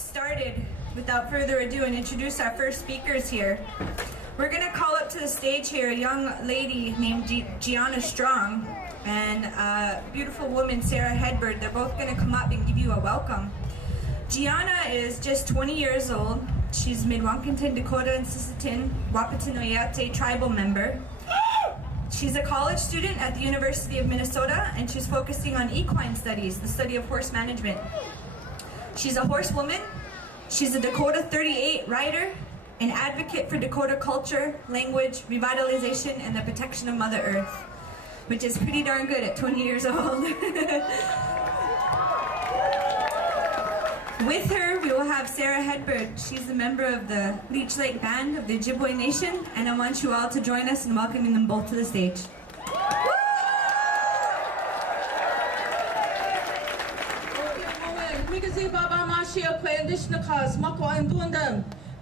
started without further ado and introduce our first speakers here. We're going to call up to the stage here a young lady named Gianna Strong and a beautiful woman, Sarah Hedberg. They're both going to come up and give you a welcome. Gianna is just 20 years old. She's Mid-Wakanton, Dakota, and Sisseton, Wapatinoyate tribal member. She's a college student at the University of Minnesota, and she's focusing on equine studies, the study of horse management. She's a horsewoman. She's a Dakota 38 rider, an advocate for Dakota culture, language, revitalization, and the protection of Mother Earth, which is pretty darn good at 20 years old. With her, we will have Sarah Hedberg. She's a member of the Leech Lake Band of the Ojibwe Nation, and I want you all to join us in welcoming them both to the stage.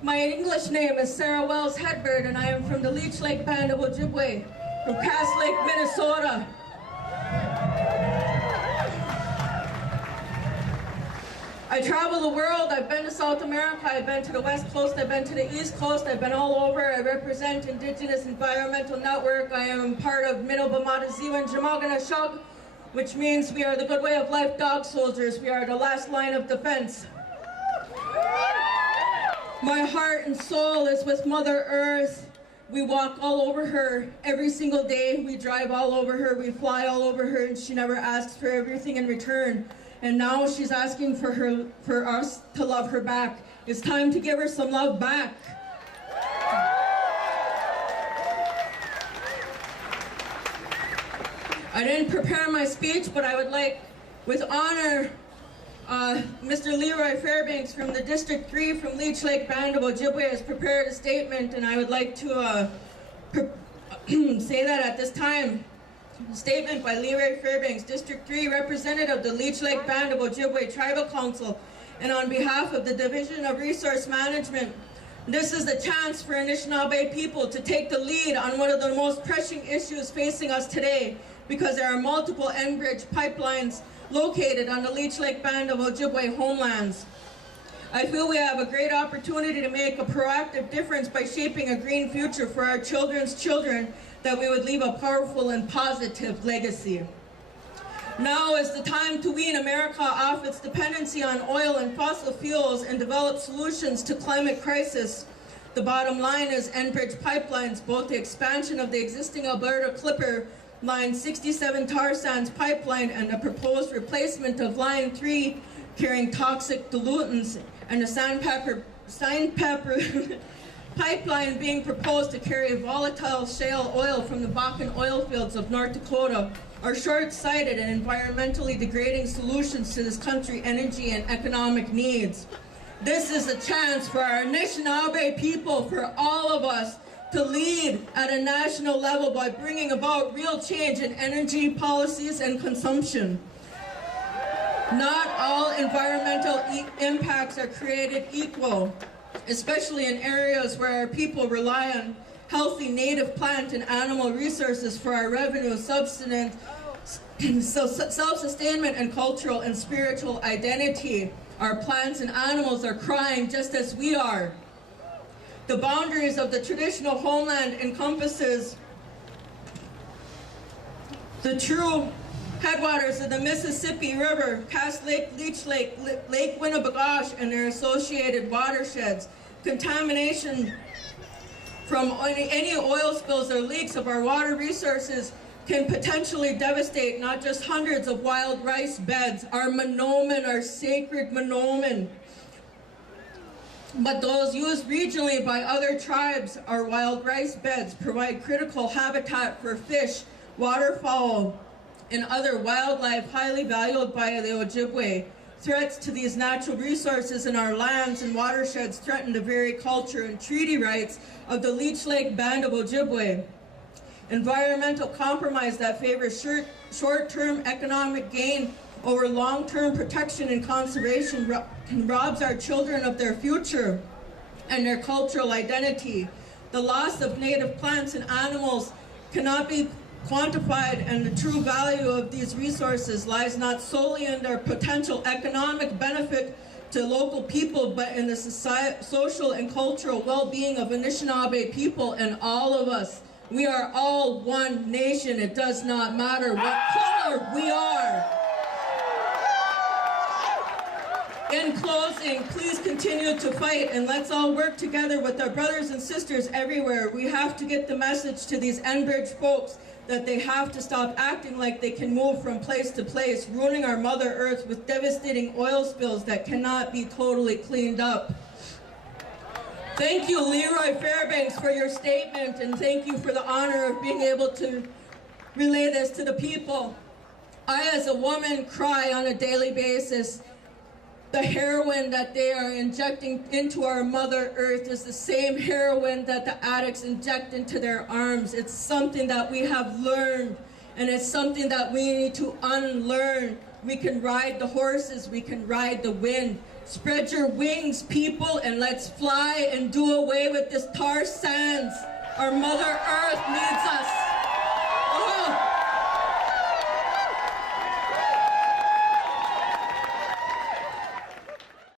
My English name is Sarah Wells Hedberg, and I am from the Leech Lake Band of Ojibwe, from Cass Lake, Minnesota. I travel the world. I've been to South America, I've been to the West Coast, I've been to the East Coast, I've been all over. I represent Indigenous Environmental Network. I am part of Minobamataziwan Jamaganashug, which means we are the Good Way of Life dog soldiers. We are the last line of defense. My heart and soul is with Mother Earth. We walk all over her every single day. We drive all over her, we fly all over her, and she never asks for everything in return. And now she's asking for us to love her back. It's time to give her some love back. I didn't prepare my speech, but I would like, with honor, Mr. Leroy Fairbanks from the District 3 from Leech Lake Band of Ojibwe has prepared a statement, and I would like to say that at this time. Statement by Leroy Fairbanks, District 3, representative of the Leech Lake Band of Ojibwe Tribal Council, and on behalf of the Division of Resource Management, this is the chance for Anishinaabe people to take the lead on one of the most pressing issues facing us today, because there are multiple Enbridge pipelines located on the Leech Lake Band of Ojibwe homelands. I feel we have a great opportunity to make a proactive difference by shaping a green future for our children's children, that we would leave a powerful and positive legacy. Now is the time to wean America off its dependency on oil and fossil fuels and develop solutions to climate crisis. The bottom line is Enbridge pipelines, both the expansion of the existing Alberta Clipper Line 67 tar sands pipeline and the proposed replacement of Line 3 carrying toxic pollutants, and the sandpaper pipeline being proposed to carry volatile shale oil from the Bakken oil fields of North Dakota are short-sighted and environmentally degrading solutions to this country's energy and economic needs. This is a chance for our Anishinaabe people, for all of us, to lead at a national level by bringing about real change in energy policies and consumption. Not all environmental impacts are created equal, especially in areas where our people rely on healthy native plant and animal resources for our revenue, self-sustainment and cultural and spiritual identity. Our plants and animals are crying just as we are. The boundaries of the traditional homeland encompasses the true headwaters of the Mississippi River, Cass Lake, Leech Lake, Lake Winnebagosh, and their associated watersheds. Contamination from any oil spills or leaks of our water resources can potentially devastate not just hundreds of wild rice beds, our monomen, our sacred monomen, but those used regionally by other tribes. Our wild rice beds provide critical habitat for fish, waterfowl, and other wildlife highly valued by the Ojibwe. Threats to these natural resources in our lands and watersheds threaten the very culture and treaty rights of the Leech Lake Band of Ojibwe. Environmental compromise that favors short-term economic gain over long-term protection and conservation robs our children of their future and their cultural identity. The loss of native plants and animals cannot be quantified, and the true value of these resources lies not solely in their potential economic benefit to local people, but in the social and cultural well-being of Anishinaabe people and all of us. We are all one nation. It does not matter what color we are. In closing, please continue to fight, and let's all work together with our brothers and sisters everywhere. We have to get the message to these Enbridge folks that they have to stop acting like they can move from place to place, ruining our Mother Earth with devastating oil spills that cannot be totally cleaned up. Thank you, Leroy Fairbanks, for your statement, and thank you for the honor of being able to relay this to the people. I, as a woman, cry on a daily basis. The heroin that they are injecting into our Mother Earth is the same heroin that the addicts inject into their arms. It's something that we have learned, and it's something that we need to unlearn. We can ride the horses, we can ride the wind. Spread your wings, people, and let's fly and do away with this tar sands. Our Mother Earth needs us.